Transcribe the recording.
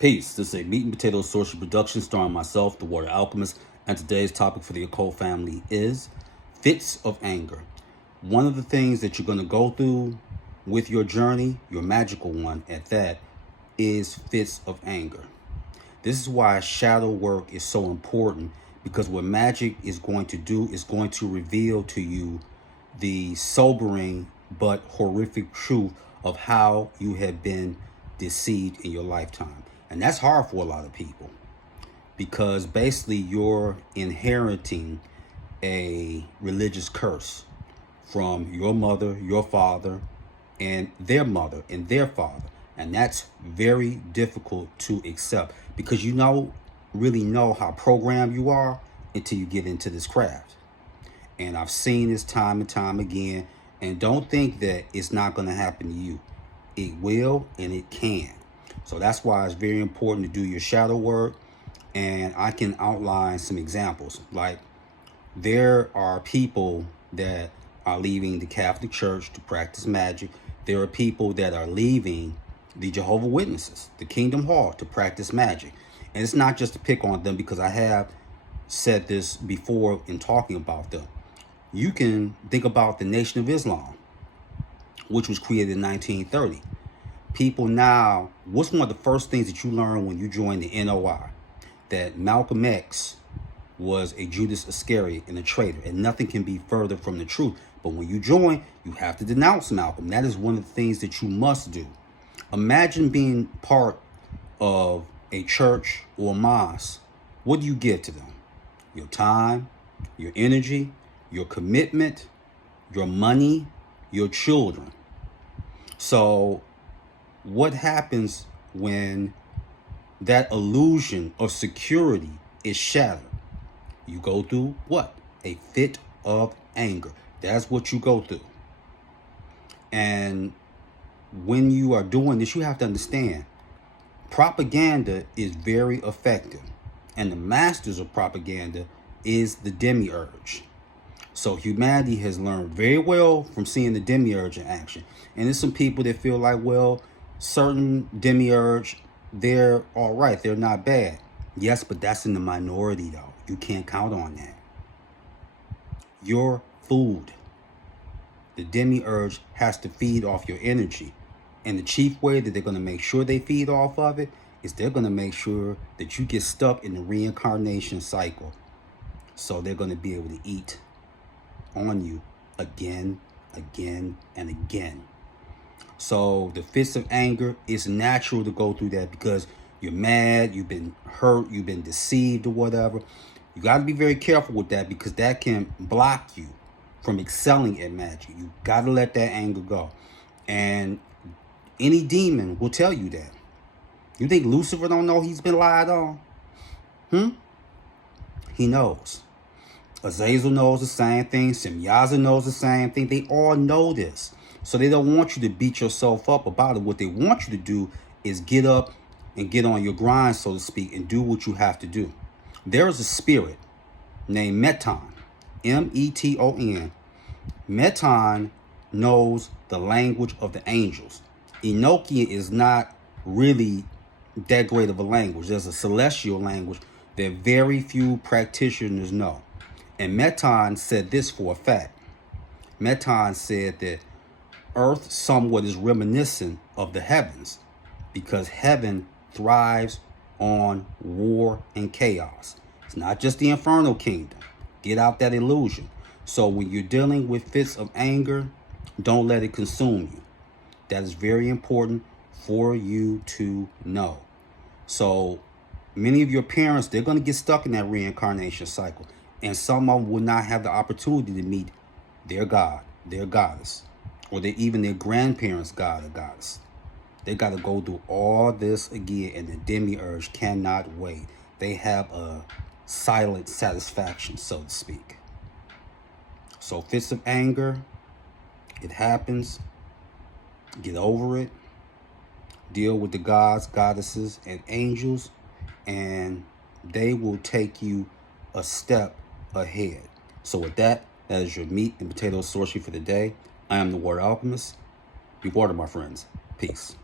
Peace. This is a Meat and Potato Sorcery production starring myself, the Water Alchemist, and today's topic for the occult family is fits of anger. One of the things that you're going to go through with your journey, your magical one at that, is fits of anger. This is why shadow work is so important, because what magic is going to do is going to reveal to you the sobering but horrific truth of how you have been deceived in your lifetime. And that's hard for a lot of people, because basically you're inheriting a religious curse from your mother, your father, and their mother and their father. And that's very difficult to accept, because you don't really know how programmed you are until you get into this craft. And I've seen this time and time again. And don't think that it's not going to happen to you. It will, and it can. So that's why it's very important to do your shadow work. And I can outline some examples. Like, there are people that are leaving the Catholic Church to practice magic. There are people that are leaving the Jehovah's Witnesses, the Kingdom Hall, to practice magic. And it's not just to pick on them, because I have said this before in talking about them. You can think about the Nation of Islam, which was created in 1930. People now, what's one of the first things that you learn when you join the NOI? That Malcolm X was a Judas Iscariot and a traitor, and nothing can be further from the truth. But when you join, you have to denounce Malcolm. That is one of the things that you must do. Imagine being part of a church or a mosque. What do you give to them? Your time, your energy, your commitment, your money, your children. So what happens when that illusion of security is shattered? You go through what? A fit of anger. That's what you go through. And when you are doing this, you have to understand, propaganda is very effective. And the masters of propaganda is the demiurge. So humanity has learned very well from seeing the demiurge in action. And there's some people that feel like, well, certain demiurge, they're all right. They're not bad. Yes, but that's in the minority, though. You can't count on that. Your food, the demiurge has to feed off your energy. And the chief way that they're going to make sure they feed off of it is they're going to make sure that you get stuck in the reincarnation cycle. So they're going to be able to eat on you again, and again. So the fits of anger, is natural to go through that, because you're mad, you've been hurt, you've been deceived or whatever. You got to be very careful with that, because that can block you from excelling at magic. You got to let that anger go. And any demon will tell you that. You think Lucifer don't know he's been lied on? He knows. Azazel knows the same thing. Semyaza knows the same thing. They all know this. So they don't want you to beat yourself up about it. What they want you to do is get up and get on your grind, so to speak, and do what you have to do. There is a spirit named Meton, M-E-T-O-N. Meton knows the language of the angels. Enochian is not really that great of a language. There's a celestial language that very few practitioners know. And Meton said this for a fact. Meton said that Earth somewhat is reminiscent of the heavens, because heaven thrives on war and chaos. It's not just the infernal kingdom. Get out that illusion. So when you're dealing with fits of anger, don't let it consume you. That is very important for you to know. So many of your parents, they're going to get stuck in that reincarnation cycle. And some of them will not have the opportunity to meet their God, their goddess, or even their grandparents' God or goddess. They got to go through all this again, and the demiurge cannot wait. They have a silent satisfaction, so to speak. So fits of anger, it happens. Get over it. Deal with the gods, goddesses, and angels, and they will take you a step ahead. So with that, that is your meat and potato sorcery for the day. I am the Water Alchemist. Be water, my friends. Peace.